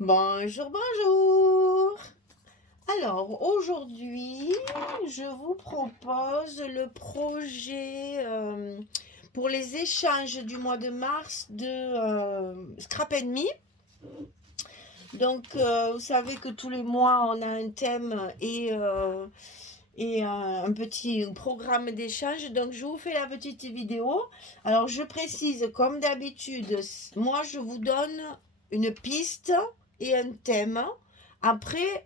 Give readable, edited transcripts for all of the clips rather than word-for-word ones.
Bonjour, bonjour. Alors aujourd'hui, je vous propose le projet pour les échanges du mois de mars de Scrap Me. Donc vous savez que tous les mois on a un thème et un petit programme d'échange. Donc je vous fais la petite vidéo. Alors je précise comme d'habitude, moi je vous donne une piste et un thème. Après,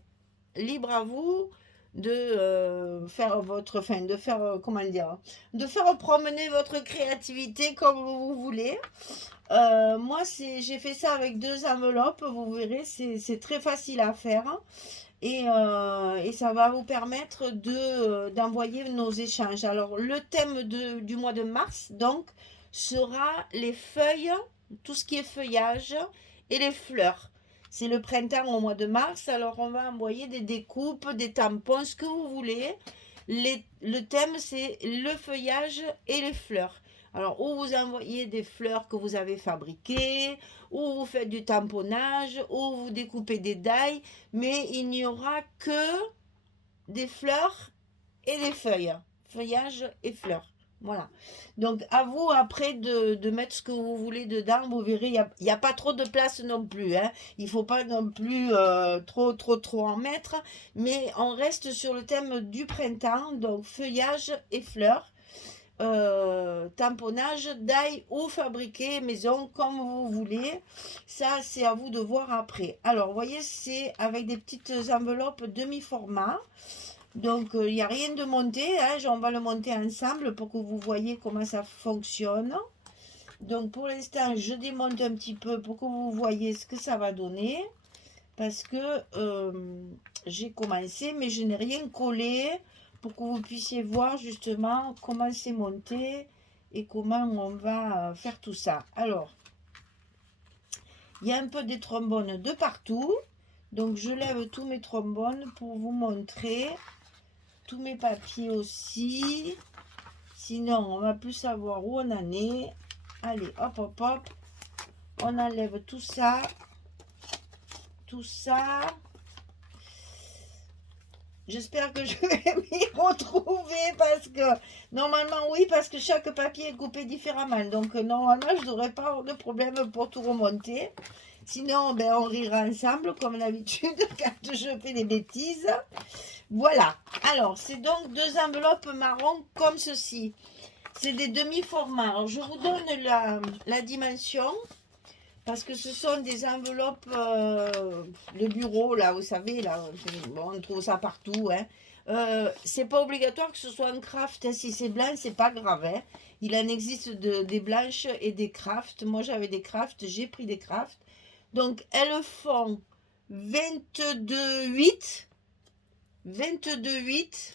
libre à vous de faire votre, enfin, de faire, comment dire, de faire promener votre créativité comme vous voulez. Moi, j'ai fait ça avec deux enveloppes, vous verrez, c'est très facile à faire. Et ça va vous permettre d'envoyer nos échanges. Alors, le thème du mois de mars, donc, sera les feuilles, tout ce qui est feuillage et les fleurs. C'est le printemps au mois de mars, alors on va envoyer des découpes, des tampons, ce que vous voulez. Le thème, c'est le feuillage et les fleurs. Alors, ou vous envoyez des fleurs que vous avez fabriquées, ou vous faites du tamponnage, ou vous découpez des dailles, mais il n'y aura que des fleurs et des feuilles. Feuillage et fleurs. Voilà. Donc, à vous après de mettre ce que vous voulez dedans. Vous verrez, il y a pas trop de place non plus. Hein. Il ne faut pas non plus trop en mettre. Mais on reste sur le thème du printemps. Donc, feuillage et fleurs. Tamponnage, d'ail ou fabriqué maison comme vous voulez. Ça, c'est à vous de voir après. Alors, vous voyez, c'est avec des petites enveloppes demi-format. Donc, il n'y a rien de monté. Hein, on va le monter ensemble pour que vous voyez comment ça fonctionne. Donc, pour l'instant, je démonte un petit peu pour que vous voyez ce que ça va donner. Parce que j'ai commencé, mais je n'ai rien collé pour que vous puissiez voir justement comment c'est monté et comment on va faire tout ça. Alors, il y a un peu des trombones de partout. Donc, je lève tous mes trombones pour vous montrer. Tous mes papiers aussi. Sinon, on va plus savoir où on en est. Allez, hop, hop, hop. On enlève tout ça. Tout ça. J'espère que je vais m'y retrouver parce que normalement oui, parce que chaque papier est coupé différemment. Donc normalement je ne devrais pas avoir de problème pour tout remonter. Sinon ben, on rira ensemble comme d'habitude quand je fais des bêtises. Voilà. Alors c'est donc deux enveloppes marron comme ceci. C'est des demi-formats. Alors je vous donne la dimension. Parce que ce sont des enveloppes de bureau, là, vous savez, là, bon, on trouve ça partout. Hein. C'est pas obligatoire que ce soit un craft. Hein. Si c'est blanc, c'est pas grave. Hein. Il en existe des blanches et des crafts. Moi, j'avais des crafts, j'ai pris des crafts. Donc, elles font 22,8 22,8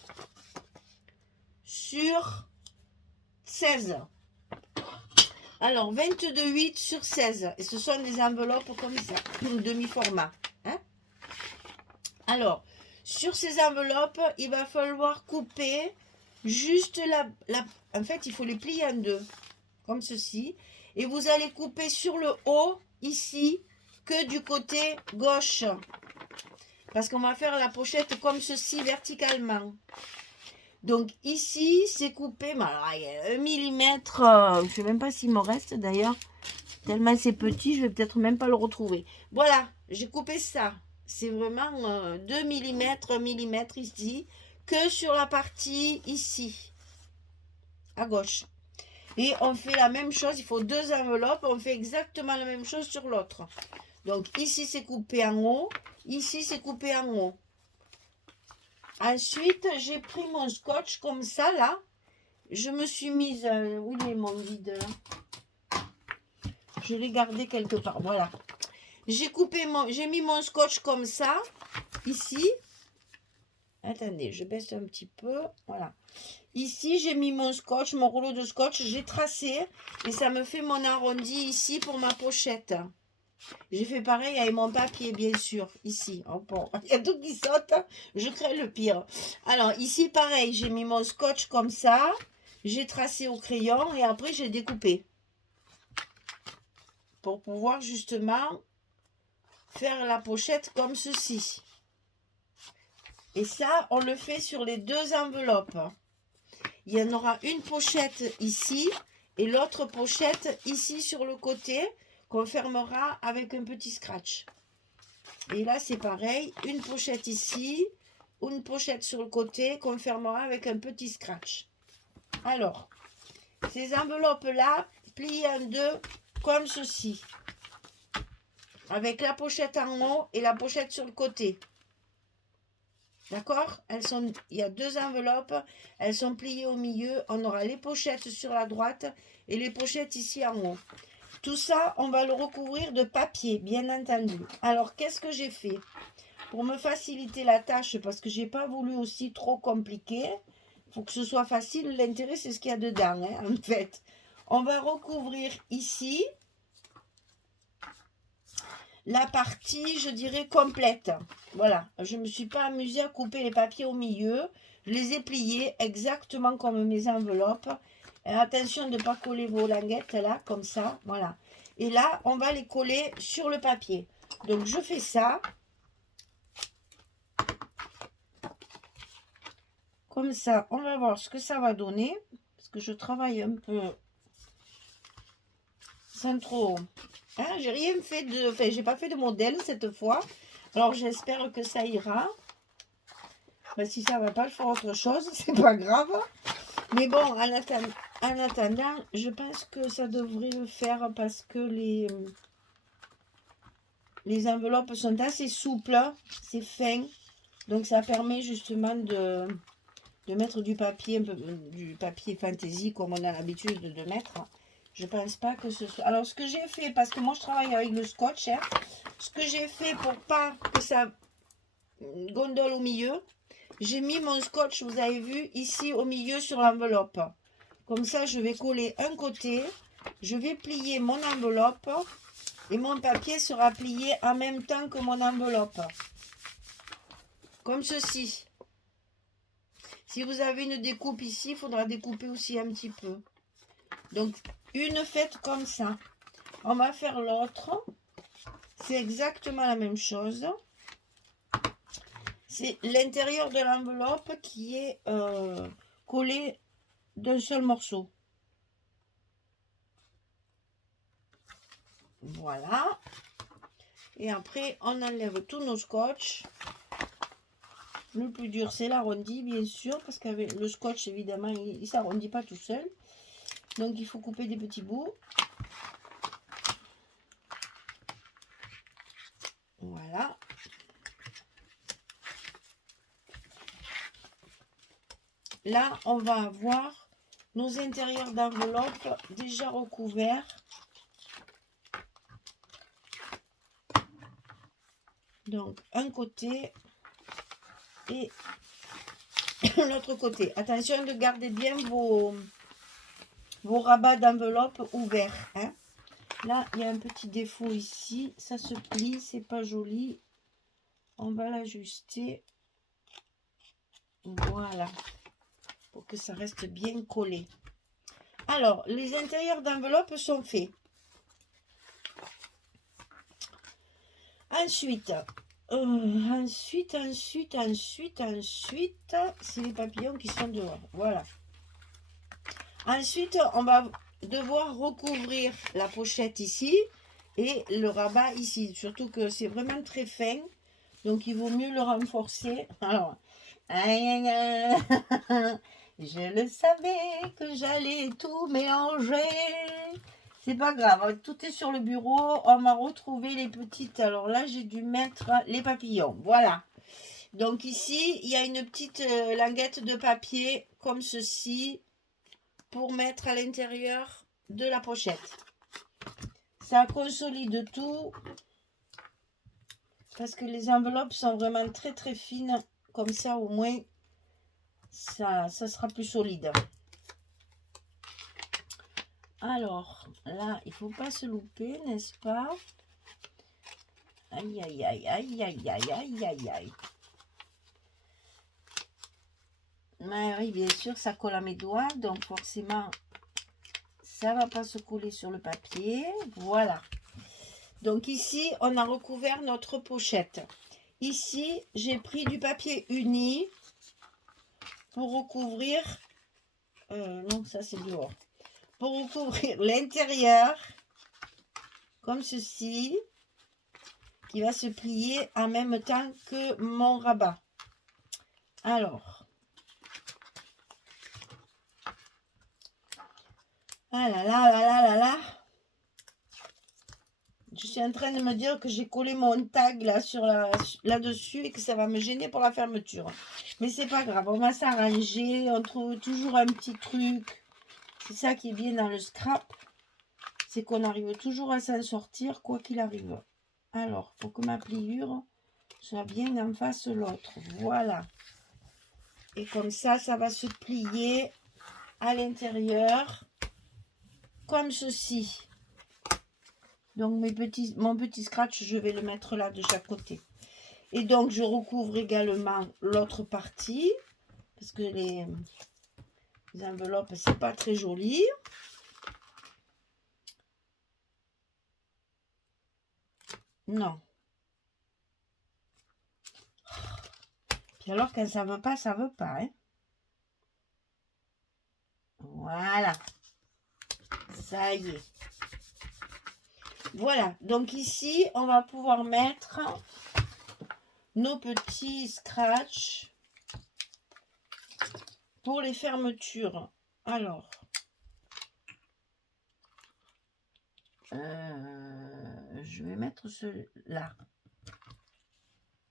sur 16. Alors, 22,8 sur 16. Et ce sont des enveloppes comme ça, demi-format. Hein. Alors, sur ces enveloppes, il va falloir couper juste En fait, il faut les plier en deux, comme ceci. Et vous allez couper sur le haut, ici, que du côté gauche. Parce qu'on va faire la pochette comme ceci, verticalement. Donc ici, c'est coupé, mais alors, il y a 1 millimètre, je ne sais même pas s'il me reste d'ailleurs, tellement c'est petit, je vais peut-être même pas le retrouver. Voilà, j'ai coupé ça. C'est vraiment 2 millimètres, 1 millimètre ici, que sur la partie ici, à gauche. Et on fait la même chose, il faut deux enveloppes, on fait exactement la même chose sur l'autre. Donc ici c'est coupé en haut, ici c'est coupé en haut. Ensuite, j'ai pris mon scotch comme ça, là. Je me suis mise... où il est mon vide, là? Je l'ai gardé quelque part, voilà. J'ai mis mon scotch comme ça, ici. Attendez, je baisse un petit peu, voilà. Ici, j'ai mis mon scotch, mon rouleau de scotch, j'ai tracé. Et ça me fait mon arrondi ici pour ma pochette. J'ai fait pareil avec mon papier, bien sûr, ici. Oh, bon. Il y a tout qui saute, je crée le pire. Alors, ici, pareil, j'ai mis mon scotch comme ça. J'ai tracé au crayon et après, j'ai découpé. Pour pouvoir justement faire la pochette comme ceci. Et ça, on le fait sur les deux enveloppes. Il y en aura une pochette ici et l'autre pochette ici sur le côté qu'on fermera avec un petit scratch. Et là, c'est pareil, une pochette ici, une pochette sur le côté qu'on fermera avec un petit scratch. Alors, ces enveloppes-là, pliées en deux comme ceci. Avec la pochette en haut et la pochette sur le côté. D'accord? Il y a deux enveloppes, elles sont pliées au milieu. On aura les pochettes sur la droite et les pochettes ici en haut. Tout ça, on va le recouvrir de papier, bien entendu. Alors, qu'est-ce que j'ai fait? Pour me faciliter la tâche, parce que je n'ai pas voulu aussi trop compliqué, il faut que ce soit facile. L'intérêt, c'est ce qu'il y a dedans, hein, en fait. On va recouvrir ici la partie, je dirais, complète. Voilà, je ne me suis pas amusée à couper les papiers au milieu. Je les ai pliés exactement comme mes enveloppes. Et attention de ne pas coller vos languettes là, comme ça, voilà. Et là, on va les coller sur le papier. Donc, je fais ça. Comme ça, on va voir ce que ça va donner. Parce que je travaille un peu sans trop... Hein, j'ai rien fait de... Enfin, j'ai pas fait de modèle cette fois. Alors, j'espère que ça ira. Ben, si ça va pas, je ferai autre chose. C'est pas grave. Mais bon, en attendant, je pense que ça devrait le faire parce que les enveloppes sont assez souples. C'est fin. Donc, ça permet justement de mettre du papier, un peu, du papier fantaisie comme on a l'habitude de mettre. Je pense pas que ce soit... Alors, ce que j'ai fait, parce que moi, je travaille avec le scotch, hein, ce que j'ai fait pour pas que ça gondole au milieu, j'ai mis mon scotch, vous avez vu, ici au milieu sur l'enveloppe. Comme ça, je vais coller un côté, je vais plier mon enveloppe et mon papier sera plié en même temps que mon enveloppe. Comme ceci. Si vous avez une découpe ici, il faudra découper aussi un petit peu. Donc, une faite comme ça. On va faire l'autre. C'est exactement la même chose. C'est l'intérieur de l'enveloppe qui est collé d'un seul morceau. Voilà. Et après, on enlève tous nos scotch. Le plus dur, c'est l'arrondi, bien sûr, parce qu'avec le scotch, évidemment, il ne s'arrondit pas tout seul. Donc, il faut couper des petits bouts. Voilà. Là, on va avoir nos intérieurs d'enveloppe déjà recouverts. Donc, un côté et l'autre côté. Attention de garder bien vos rabats d'enveloppe ouverts. Hein. Là, il y a un petit défaut ici. Ça se plie, c'est pas joli. On va l'ajuster. Voilà. Pour que ça reste bien collé. Alors, les intérieurs d'enveloppe sont faits. Ensuite, c'est les papillons qui sont dehors. Voilà. Ensuite, on va devoir recouvrir la pochette ici et le rabat ici. Surtout que c'est vraiment très fin. Donc, il vaut mieux le renforcer. Alors, je le savais que j'allais tout mélanger. C'est pas grave, tout est sur le bureau. On m'a retrouvé les petites. Alors là, j'ai dû mettre les papillons. Voilà. Donc ici, il y a une petite languette de papier comme ceci pour mettre à l'intérieur de la pochette. Ça consolide tout parce que les enveloppes sont vraiment très très fines. Comme ça, au moins, ça sera plus solide. Alors, là, il ne faut pas se louper, n'est-ce pas? Aïe, aïe, aïe, aïe, aïe, aïe, aïe, aïe, aïe. Mais oui, bien sûr, ça colle à mes doigts, donc forcément, ça ne va pas se coller sur le papier. Voilà. Donc ici, on a recouvert notre pochette. Ici, j'ai pris du papier uni pour recouvrir... non, ça c'est dehors. Pour recouvrir l'intérieur, comme ceci, qui va se plier en même temps que mon rabat. Alors, ah là là là là là là, je suis en train de me dire que j'ai collé mon tag là sur là-dessus et que ça va me gêner pour la fermeture. Mais c'est pas grave, on va s'arranger, on trouve toujours un petit truc. C'est ça qui est bien dans le scrap, c'est qu'on arrive toujours à s'en sortir quoi qu'il arrive. Alors, il faut que ma pliure soit bien en face de l'autre. Voilà. Et comme ça, ça va se plier à l'intérieur comme ceci. Donc mon petit scratch, je vais le mettre là de chaque côté. Et donc je recouvre également l'autre partie parce que les enveloppes, c'est pas très joli. Non. Puis alors quand ça veut pas, ça veut pas. Hein. Voilà. Ça y est. Voilà, donc ici, on va pouvoir mettre nos petits scratchs pour les fermetures. Alors, je vais mettre ceux-là.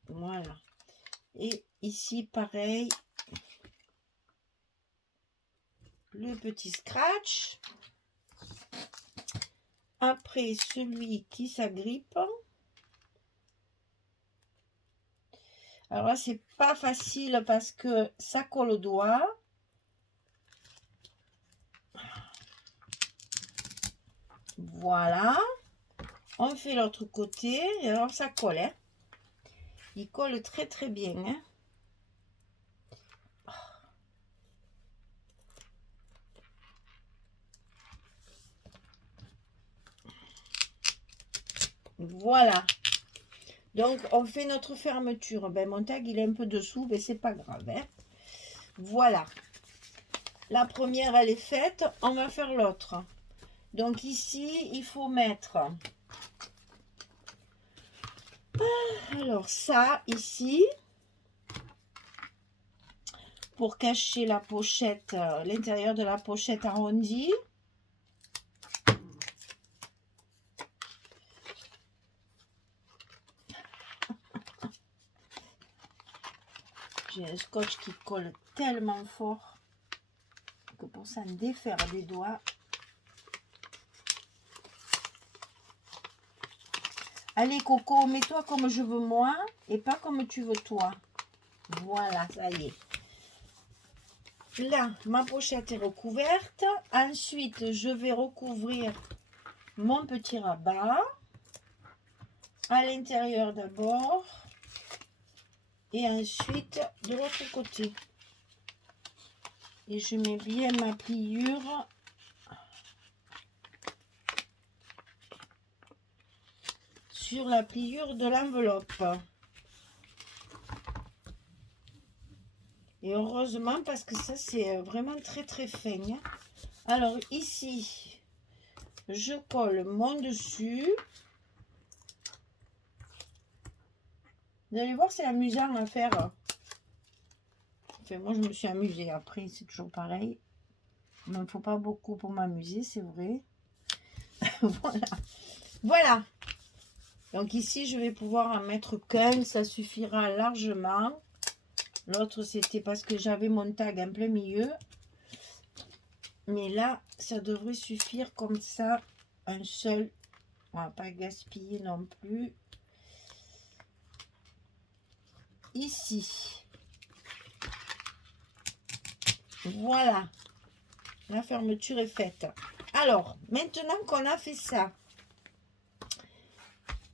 Voilà. Et ici, pareil, le petit scratch. Après, celui qui s'agrippe. Alors là, c'est pas facile parce que ça colle au doigt. Voilà. On fait l'autre côté. Et alors, ça colle. Hein. Il colle très très bien. Hein. Voilà. Donc, on fait notre fermeture. Ben, mon tag, il est un peu dessous, mais c'est pas grave. Hein. Voilà. La première, elle est faite. On va faire l'autre. Donc, ici, il faut mettre... Alors, ça, ici, pour cacher la pochette, l'intérieur de la pochette arrondie. J'ai un scotch qui colle tellement fort que pour s'en défaire des doigts. Allez Coco, mets-toi comme je veux moi et pas comme tu veux toi. Voilà, ça y est. Là, ma pochette est recouverte. Ensuite, je vais recouvrir mon petit rabat. À l'intérieur d'abord. Et ensuite, de l'autre côté. Et je mets bien ma pliure sur la pliure de l'enveloppe. Et heureusement parce que ça c'est vraiment très très fin. Hein. Alors ici, je colle mon dessus. Vous allez voir, c'est amusant à faire. Enfin, moi je me suis amusée. Après c'est toujours pareil. Il ne faut pas beaucoup pour m'amuser, c'est vrai. Voilà. Voilà. Donc ici, je vais pouvoir en mettre qu'un. Ça suffira largement. L'autre, c'était parce que j'avais mon tag en plein milieu. Mais là, ça devrait suffire comme ça. Un seul. On va pas gaspiller non plus. Ici. Voilà. La fermeture est faite. Alors, maintenant qu'on a fait ça.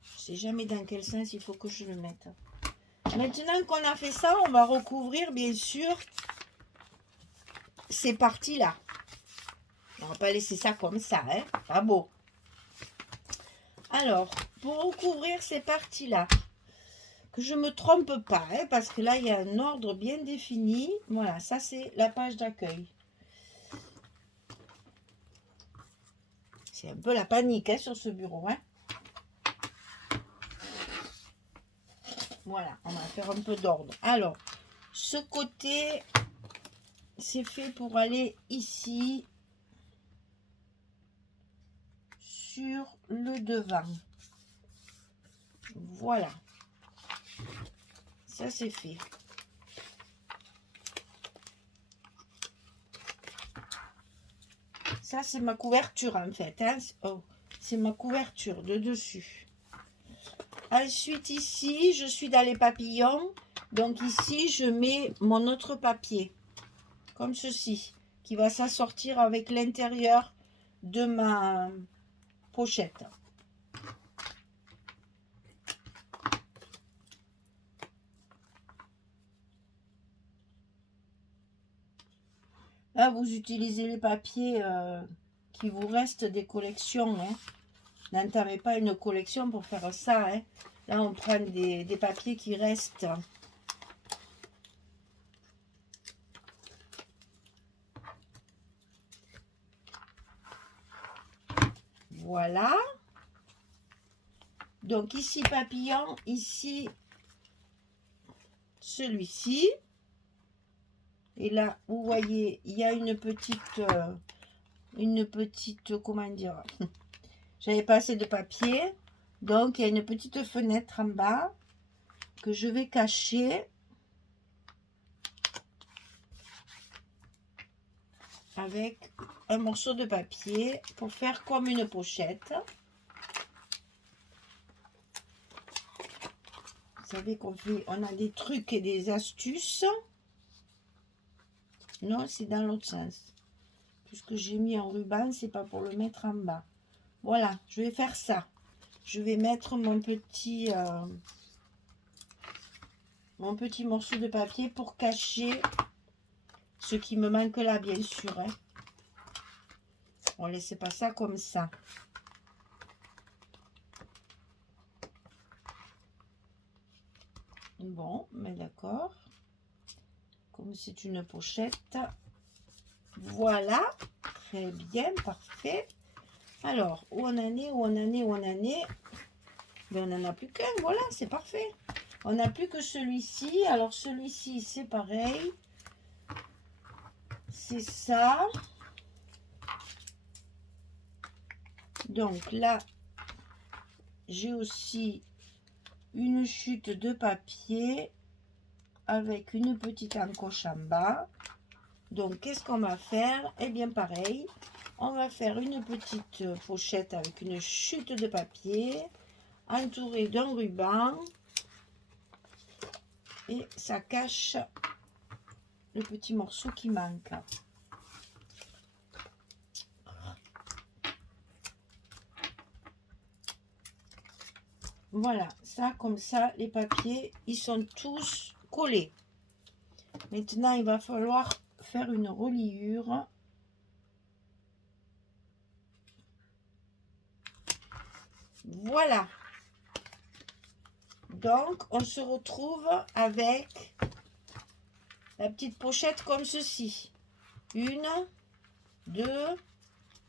Je sais jamais dans quel sens il faut que je le mette. Maintenant qu'on a fait ça, on va recouvrir bien sûr ces parties-là. On va pas laisser ça comme ça, hein. Pas beau. Alors, pour recouvrir ces parties-là. Que je ne me trompe pas, hein, parce que là, il y a un ordre bien défini. Voilà, ça, c'est la page d'accueil. C'est un peu la panique hein, sur ce bureau. Hein. Voilà, on va faire un peu d'ordre. Alors, ce côté, c'est fait pour aller ici, sur le devant. Voilà. Ça, c'est fait. Ça, c'est ma couverture, en fait. Hein. Oh, c'est ma couverture de dessus. Ensuite, ici, je suis dans les papillons. Donc, ici, je mets mon autre papier. Comme ceci. Qui va s'assortir avec l'intérieur de ma pochette. Là, vous utilisez les papiers qui vous restent des collections. Hein. N'entamez pas une collection pour faire ça. Hein. Là, on prend des papiers qui restent. Voilà. Donc, ici, papillon. Ici, celui-ci. Et là, vous voyez, il y a une petite, comment dire, j'avais pas assez de papier. Donc, il y a une petite fenêtre en bas que je vais cacher avec un morceau de papier pour faire comme une pochette. Vous savez qu'on a des trucs et des astuces. Non, c'est dans l'autre sens. Puisque j'ai mis en ruban, c'est pas pour le mettre en bas. Voilà, je vais faire ça. Je vais mettre mon petit morceau de papier pour cacher ce qui me manque là, bien sûr. Hein. On ne laisse pas ça comme ça. Bon, mais d'accord. Comme c'est une pochette. Voilà. Très bien, parfait. Alors, où on en est, où on en est, où on en est. Mais on n'en a plus qu'un, voilà, c'est parfait. On n'a plus que celui-ci. Alors, celui-ci, c'est pareil. C'est ça. Donc là, j'ai aussi une chute de papier avec une petite encoche en bas. Donc, qu'est-ce qu'on va faire? Eh bien, pareil, on va faire une petite pochette avec une chute de papier entourée d'un ruban. Et ça cache le petit morceau qui manque. Voilà, ça, comme ça, les papiers, ils sont tous collés. Maintenant, il va falloir faire une reliure. Voilà. Donc, on se retrouve avec la petite pochette comme ceci. 1, 2,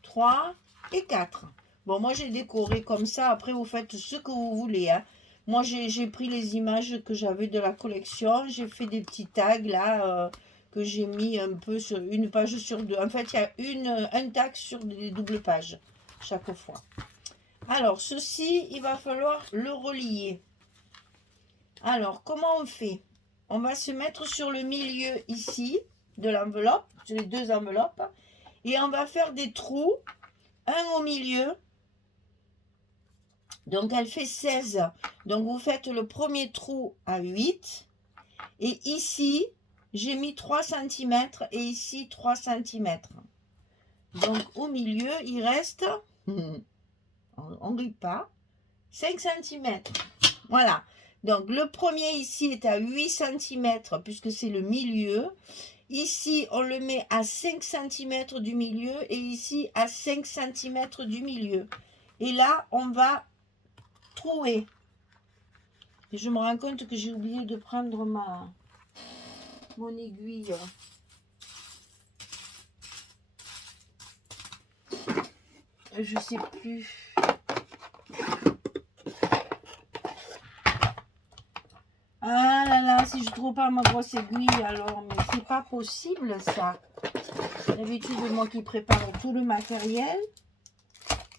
3 et 4. Bon, moi, j'ai décoré comme ça. Après, vous faites ce que vous voulez. Hein. Moi, j'ai pris les images que j'avais de la collection. J'ai fait des petits tags là que j'ai mis un peu sur une page sur deux. En fait, il y a un tag sur des doubles pages chaque fois. Alors, ceci, il va falloir le relier. Alors, comment on fait? On va se mettre sur le milieu ici de l'enveloppe, sur les deux enveloppes. Et on va faire des trous, un au milieu. Donc, elle fait 16. Donc, vous faites le premier trou à 8. Et ici, j'ai mis 3 cm et ici 3 cm. Donc, au milieu, il reste, on ne rit pas, 5 cm. Voilà. Donc, le premier ici est à 8 cm puisque c'est le milieu. Ici, on le met à 5 cm du milieu et ici à 5 cm du milieu. Et là, on va troué. Et je me rends compte que j'ai oublié de prendre mon aiguille. Je sais plus. Ah là là, si je trouve pas ma grosse aiguille alors, mais c'est pas possible ça. D'habitude, moi qui prépare tout le matériel,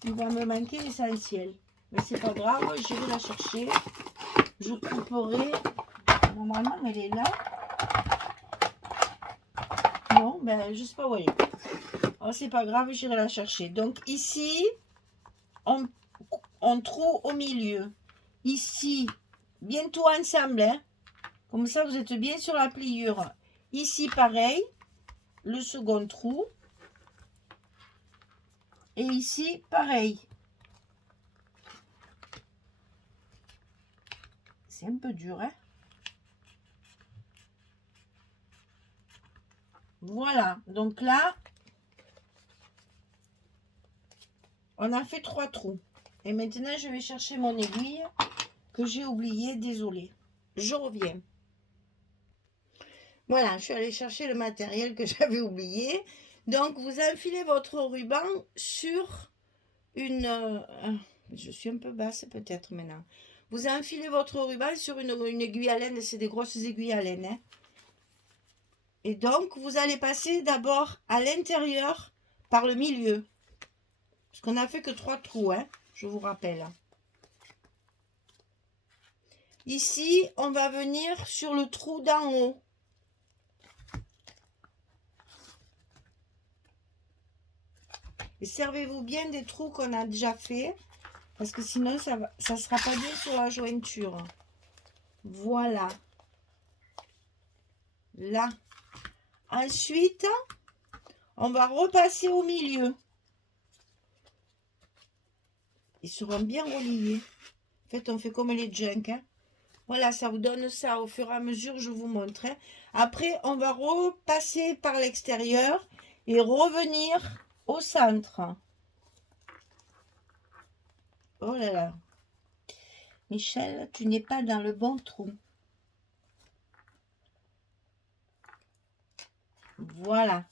il va me manquer l'essentiel. Mais c'est pas grave, j'irai la chercher. Je couperai. Normalement, elle est là. Non, ben je sais pas où elle est. Alors c'est pas grave, j'irai la chercher. Donc ici, on trouve au milieu. Ici, bientôt ensemble, hein. Comme ça, vous êtes bien sur la pliure. Ici, pareil, le second trou. Et ici, pareil. C'est un peu dur, hein. Voilà, donc là, on a fait 3 trous. Et maintenant, je vais chercher mon aiguille que j'ai oubliée, désolée. Je reviens. Voilà, je suis allée chercher le matériel que j'avais oublié. Donc, vous enfilez votre ruban sur une... je suis un peu basse peut-être maintenant. Vous enfilez votre ruban sur une aiguille à laine. C'est des grosses aiguilles à laine, hein. Et donc, vous allez passer d'abord à l'intérieur par le milieu. Parce qu'on n'a fait que 3 trous, hein, je vous rappelle. Ici, on va venir sur le trou d'en haut. Et servez-vous bien des trous qu'on a déjà fait. Parce que sinon, ça ne sera pas bien sur la jointure. Voilà. Là. Ensuite, on va repasser au milieu. Ils seront bien reliés. En fait, on fait comme les junks, hein. Voilà, ça vous donne ça au fur et à mesure, je vous montre, hein. Après, on va repasser par l'extérieur et revenir au centre. Oh là là. Michel, tu n'es pas dans le bon trou. Voilà.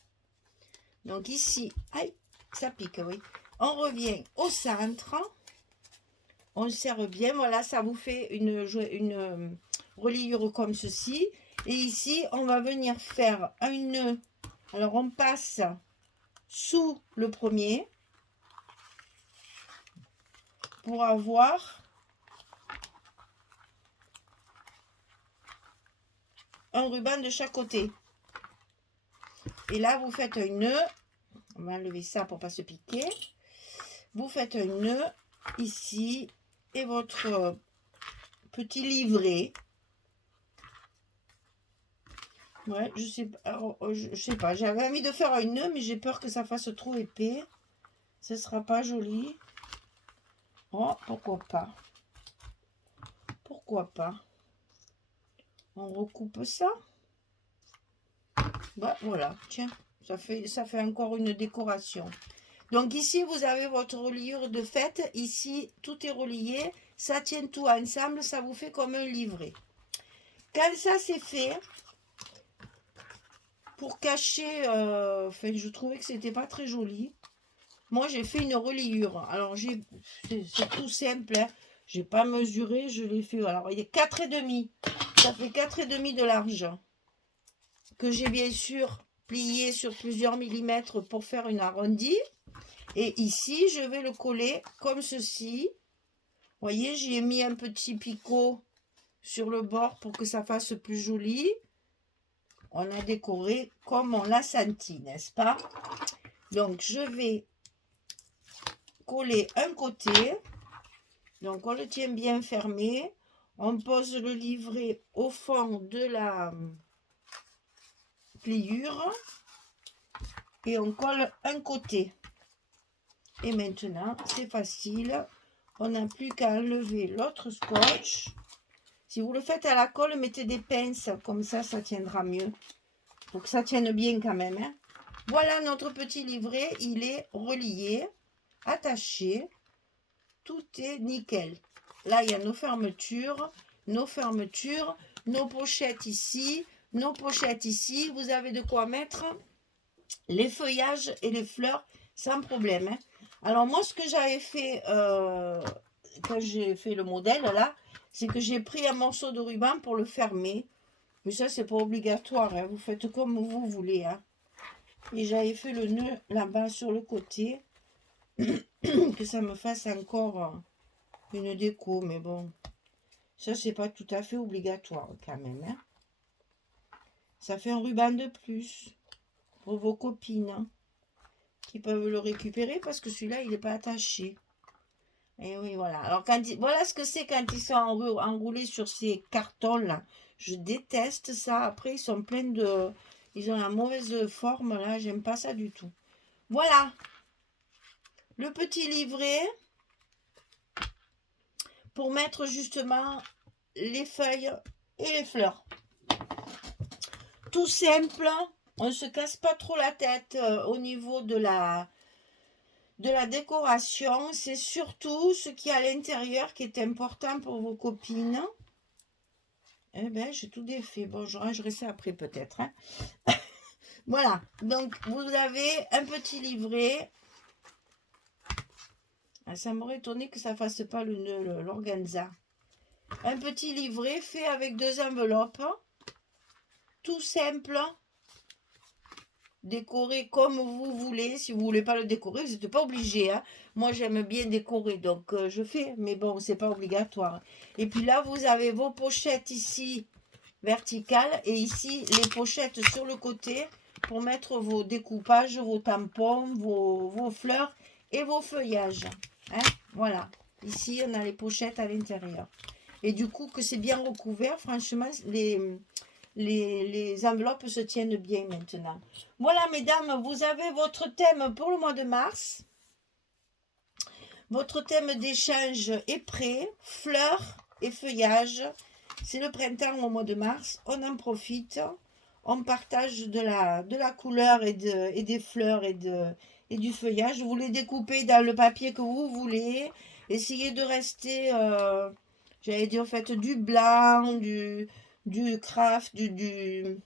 Donc ici, aïe, ça pique, oui. On revient au centre. On serre bien. Voilà, ça vous fait une reliure comme ceci. Et ici, on va venir faire un nœud. Alors, on passe sous le premier pour avoir un ruban de chaque côté. Et là, vous faites un nœud. On va enlever ça pour ne pas se piquer. Vous faites un nœud ici et votre petit livret. Ouais, je sais pas. Alors, je sais pas. J'avais envie de faire un nœud, mais j'ai peur que ça fasse trop épais. Ce sera pas joli. Oh, pourquoi pas. Pourquoi pas. On recoupe ça. Bah voilà, tiens, ça fait encore une décoration. Donc ici, vous avez votre reliure de fête. Ici, tout est relié. Ça tient tout ensemble. Ça vous fait comme un livret. Quand ça c'est fait, pour cacher, enfin, je trouvais que c'était pas très joli. Moi, j'ai fait une reliure. Alors, c'est tout simple, hein. J'ai pas mesuré, je l'ai fait. Alors, il est 4,5. Ça fait 4,5 de large. Que j'ai bien sûr plié sur plusieurs millimètres pour faire une arrondie. Et ici, je vais le coller comme ceci. Vous voyez, j'y ai mis un petit picot sur le bord pour que ça fasse plus joli. On a décoré comme on l'a senti, n'est-ce pas? Donc, je vais coller un côté. Donc, on le tient bien fermé. On pose le livret au fond de la pliure. Et on colle un côté. Et maintenant, c'est facile. On n'a plus qu'à enlever l'autre scotch. Si vous le faites à la colle, mettez des pinces. Comme ça tiendra mieux. Pour que ça tienne bien quand même, hein. Voilà notre petit livret. Il est relié, attaché. Tout est nickel. là, il y a nos fermetures, nos fermetures, nos pochettes ici, nos pochettes ici. Vous avez de quoi mettre les feuillages et les fleurs sans problème, hein. Alors moi, ce que j'avais fait quand j'ai fait le modèle là, c'est que j'ai pris un morceau de ruban pour le fermer. Mais ça, c'est pas obligatoire, hein. Vous faites comme vous voulez, hein. Et j'avais fait le nœud là-bas sur le côté, que ça me fasse encore une déco. Mais bon, ça, c'est pas tout à fait obligatoire quand même, hein. Ça fait un ruban de plus pour vos copines, hein, qui peuvent le récupérer parce que celui-là, il n'est pas attaché. Et oui, voilà. Alors, voilà ce que c'est quand ils sont enroulés sur ces cartons-là. Je déteste ça. Après, ils sont pleins de... Ils ont la mauvaise forme, là. J'aime pas ça du tout. Voilà. Le petit livret pour mettre justement les feuilles et les fleurs. Tout simple. On ne se casse pas trop la tête au niveau de la décoration. C'est surtout ce qui est à l'intérieur qui est important pour vos copines. Eh bien, j'ai tout défait. Bon, je rangerai ça après peut-être, hein. Voilà. Donc, vous avez un petit livret. Ah, ça m'aurait étonné que ça ne fasse pas l'organza. Un petit livret fait avec 2 enveloppes. Tout simple. Décorer comme vous voulez. Si vous ne voulez pas le décorer, vous n'êtes pas obligé, hein. Moi, j'aime bien décorer, donc je fais. Mais bon, c'est pas obligatoire. Et puis là, vous avez vos pochettes ici, verticales. Et ici, les pochettes sur le côté pour mettre vos découpages, vos tampons, vos fleurs et vos feuillages, hein. Voilà. Ici, on a les pochettes à l'intérieur. Et du coup, que c'est bien recouvert, franchement, les enveloppes se tiennent bien maintenant. Voilà, mesdames, vous avez votre thème pour le mois de mars. Votre thème d'échange est prêt. Fleurs et feuillages. C'est le printemps au mois de mars. On en profite. On partage de la couleur et des fleurs et du feuillage. Vous les découpez dans le papier que vous voulez. Essayez de rester, j'allais dire, faites du blanc, du craft, du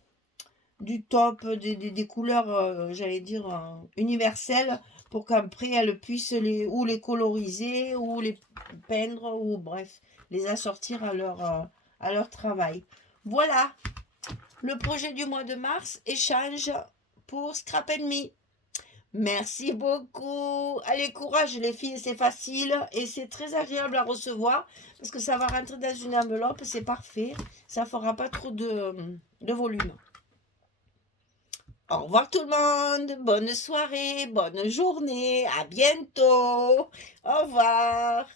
top, des couleurs, j'allais dire, universelles, pour qu'après elles puissent les coloriser, ou les peindre, ou bref, les assortir à leur travail. Voilà, le projet du mois de mars, échange pour Scrap Me. Merci beaucoup. Allez, courage les filles, c'est facile et c'est très agréable à recevoir parce que ça va rentrer dans une enveloppe, c'est parfait. Ça fera pas trop de volume. Au revoir tout le monde, bonne soirée, bonne journée, à bientôt. Au revoir.